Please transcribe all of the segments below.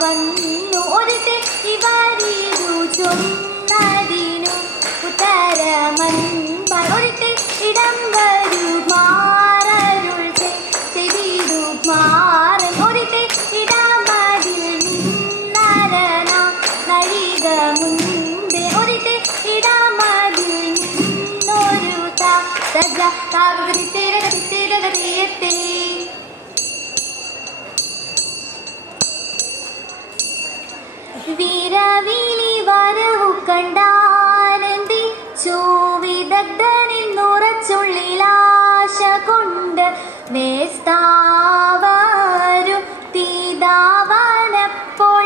വന്നു ഒരിത്തെ ഇവരിതു ചൊന്നതിനു ഉത്തരമൻപാൽ ഒരിത്തെ ഇടം വരുമാറരുൾ ചെയ്തിടു മാറൻ ഒരിത്തെ ഇടമതിൽ നിന്നരന നഴിക മുൻപേ ഒരിത്തെ ഇടമതിൽ നിന്നൊരു താകൃതിരകതിരകതിയത്തെ വിരവിളി വരവു കണ്ടാനന്ദി ചൂവിദഗ്ധനിന്നുറച്ചുള്ളിലാശ കൊണ്ട് വേസ്താവരു തീതാവനപ്പോൾ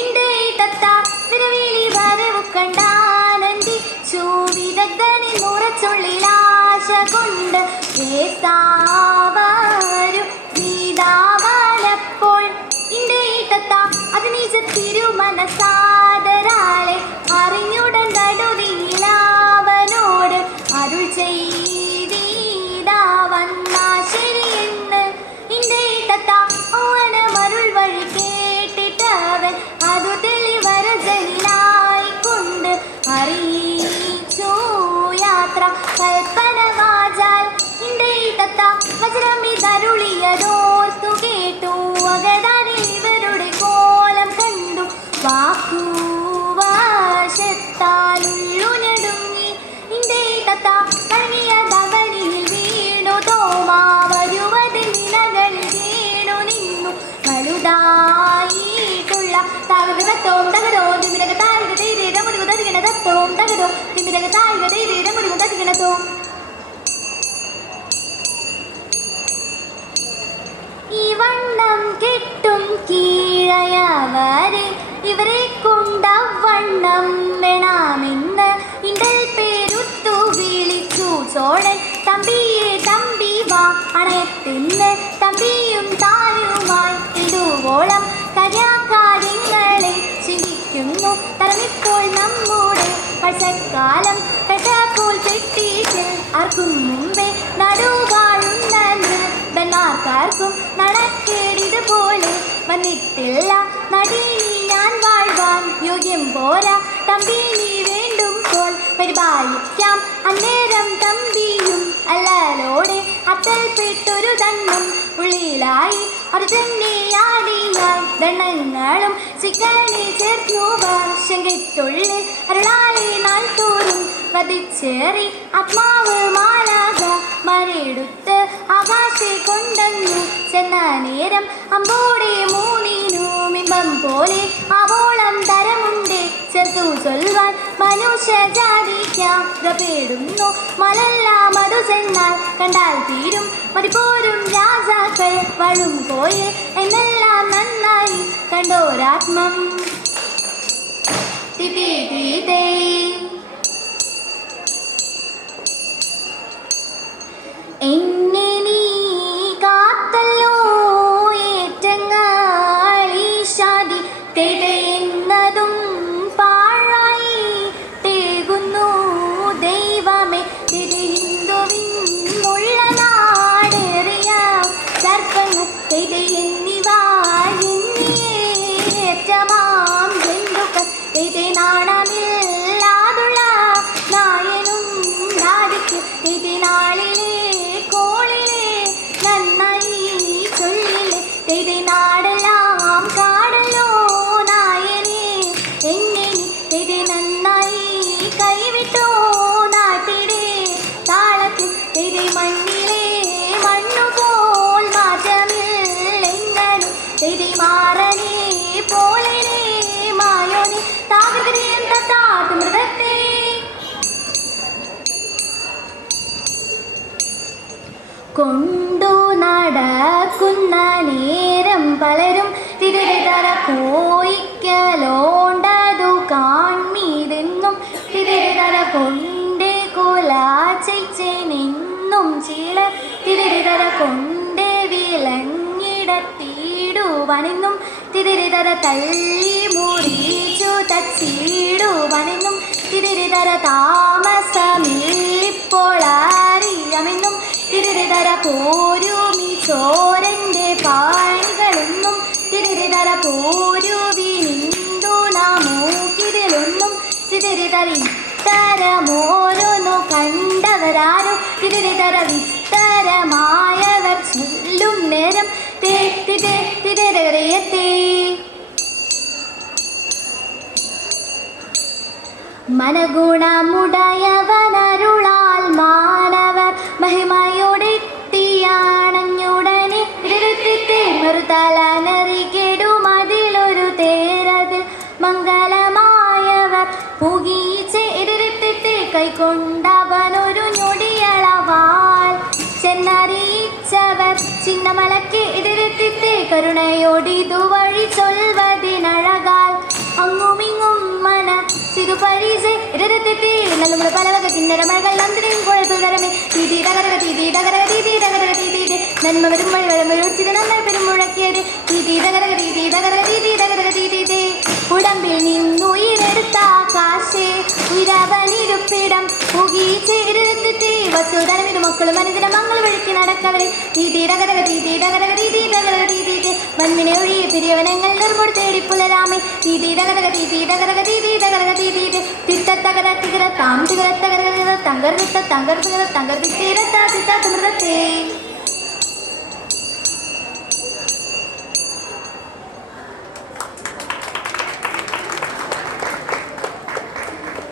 ഇന്റെ തത്ത വിരവിളി വരവു കണ്ടാനന്ദി ചൂവിദഗ്ധനിന്നുറച്ചുള്ളിലാശ കൊണ്ട് വേസ്താവരു തീതാവനപ്പോൾ ഇന്റെ തത്ത അത് നീച്ച തിരുമനസാദരാലെ അറിഞ്ഞുടൻ നടുതിയിലാവനോട് അരുൾ ചെയ്തീതാ വന്നാ ശരിയെന്ന് ഇന്റെ തത്ത അവന മരുൾ വഴി കേട്ടിട്ടവൻ അതു തെളിവരജനിലായിക്കൊണ്ട് അറിയിച്ചു യാത്ര കൽപ്പന വാചാൽ ഇന്റെ തത്ത വജ്രമിതരുളിയതോർത്തു കേട്ടു അകതാനിൽ ഇവരുടെ കോലം കണ്ടു വാക്കുവശത്താലുള്ളു ഞെടുങ്ങി ഇന്റെ തത്ത കറങ്ങിയ ധവനിയിൽ വീണു തോമാ വരുവതിൽ നിലകളിൽ വീണു നിന്നു വലുതായിട്ടുള്ള തകതോം തകതോ തിമിരക താരിക തേരേര മുരുക തരികണ തത്തോം തകതോ തിമിരക താരിക തേരേര മുരുക തരികണതോ ഈ വണ്ണം കെട്ടും കീഴയവരെ ഇവരെ കൊണ്ടവണ്ണം വേണമെന്ന് ഇണ്ടൽ പേരുത്തു വിളിച്ചു ചോഴൻ തമ്പിയെ തമ്പി വാ അണയത്തിന്ന് തമ്പിയും താനുമായി ഇടുവോളം കാര്യങ്ങളെ ചിന്തിക്കുന്നു തരമിപ്പോൾ നമ്മുടെ വർഷക്കാലം പെട്ടപ്പോൾ പെട്ടീട്ടിൽ ആർക്കും മുമ്പേ നടുവാഴുന്ന ാർക്കും നടക്കേടിതുപോലെ വന്നിട്ടില്ല നടിനി ഞാൻ വാഴ്വാൻ യോഗ്യം പോരാ തമ്പി നീ വേണ്ടും പോൽ പരിപാലിക്കാം അന്നേരം തമ്പിയും അല്ലലോടെ അത്തൽപ്പെട്ടൊരു ദണ്ണം ഉള്ളിലായി അത് തന്നെയാടിയാൽ ദണ്ണങ്ങളും ചിക്കനെ ചേർന്നു വർഷം കെട്ടുള്ളിൽ അരുളാലെ നാൾ തോറും പതിച്ചേറി ആത്മാവ് മാലാക മരെടുത്ത് ആകാശെ കൊണ്ടന്നു ചെന്ന നേരം അമ്പോടെ മൂന്നിനും ഇമ്പം പോലെ ആവോളം തരമുണ്ടേ ചേർത്തു ചൊൽവാൻ മനുഷ്യ ജാതിക്കാകപ്പെടുന്നു മലെല്ലാം അതു ചെന്നാൽ കണ്ടാൽ തീരും മതിപോരും രാജാക്കൾ വഴും പോയെ എന്നെല്ലാം നന്നായി കണ്ടോരാത്മം തിതേ എന്നെ നീ കാത്തല്ലോ ഏറ്റങ്ങാളീശാദി തെരയുന്നതും പാഴായി തേകുന്നു ദൈവമേ തിരയുന്തുവിന്നുള്ള നാടേറിയ സർപ്പങ്ങൾ തെരയെന്നിവ ഏറ്റമാം ജന്തുക്കൾ തെരെ നാണമില്ലാതുള്ള നായനും നാദിക്ക് തെരെ നാളിലെ നാടെല്ലാം കാടല്ലോ നായനെ എങ്ങനെ ഇത് നന്നായി കൈവിട്ടോ നാട്ടിടെ താളത്തിൽ ഇത് മണ്ണിലെ മണ്ണുപോൽ മാറ്റമില്ലെങ്ങനും ഇത് മാറനെ പോലെ മായോനെ താകൃതിയും തത്താട്ട് മൃഗത്തെ കൊണ്ടു നടക്കുന്ന നേരം പലരും തിരിതര കോയിക്കലോണ്ടതു കാൺമീതെന്നും തിരിതര കൊണ്ടേ കൊലാച്ചെന്നെന്നും ചില തിരിതര കൊണ്ടേ വിലങ്ങിടത്തിടുവനെന്നും തിരിതര തള്ളി മുറിച്ചു തച്ചിടുവനെന്നും തിരിതര താമസമിപ്പോൾ അറിയാമെന്നും തിരിതര പോരുമി ചോരന്റെ പാണികളെന്നും തിരിതര പോരു വിസ്തരമോരോന്നു കണ്ടവരാരോ തിരിതര വിസ്തരമായവർ ചൊല്ലും നേരം തേ തിതേ തിരയത്തേ. മനഗുണമുടയവനരുളാൽ മാനവർ മഹിമയോടെത്തിയാണഞ്ഞുടനെ മറുതലനറികെടുമതിലൊരു തേരതിൽ മംഗലമായവർ പുകീച്ച് കൈക്കൊണ്ടവനൊരു ഞൊടിയളവാൽ ചെന്നറിയിച്ചവർ ചിന്നമലക്ക് കരുണയോടിതുവഴി ചൊൽവതിനഴകാൽ അങ്ങുമിങ്ങും മന സിരുപരിചെ നമ്മുടെ പലവക കിന്നരമഴകൾ അന്തരം കുഴപ്പകരമേ തീതീതകരക തീതീതകരക തീതീതകരക തീതീതെ നന്മ വരും വഴി വഴമൊഴിച്ചിട്ട് നന്നായി പെരും മുഴക്കിയത് തീതീതകരക തീതീതകരക തീതീതകരക തീതീതെ. ഉടമ്പിൽ നിന്നുയിരെടുത്ത കാശേ ഉയരവനിരുപ്പിടം പുകീച്ചേരിരുത്തി വസുതനമിരു മക്കളും അനുദിന മങ്ങൾ വഴിക്ക് നടക്കവരെ തീതീതകരക തീതീതകരക തീതീതകരക തീതീതെ. വന്മിനെ ഒഴിയെ പിരിയവനങ്ങൾ നിർമ്മോട് തേടി പുലരാമേ തീതീതകരക തീതീതകരക തീതീതകരക തീതീതെ. തിത്തത്തകര തികര താം തികരത്തകര തങ്കർ തങ്കർ തങ്കർ തികര തങ്കർ തിരത്താ തിത്താ മൃതത്തെ.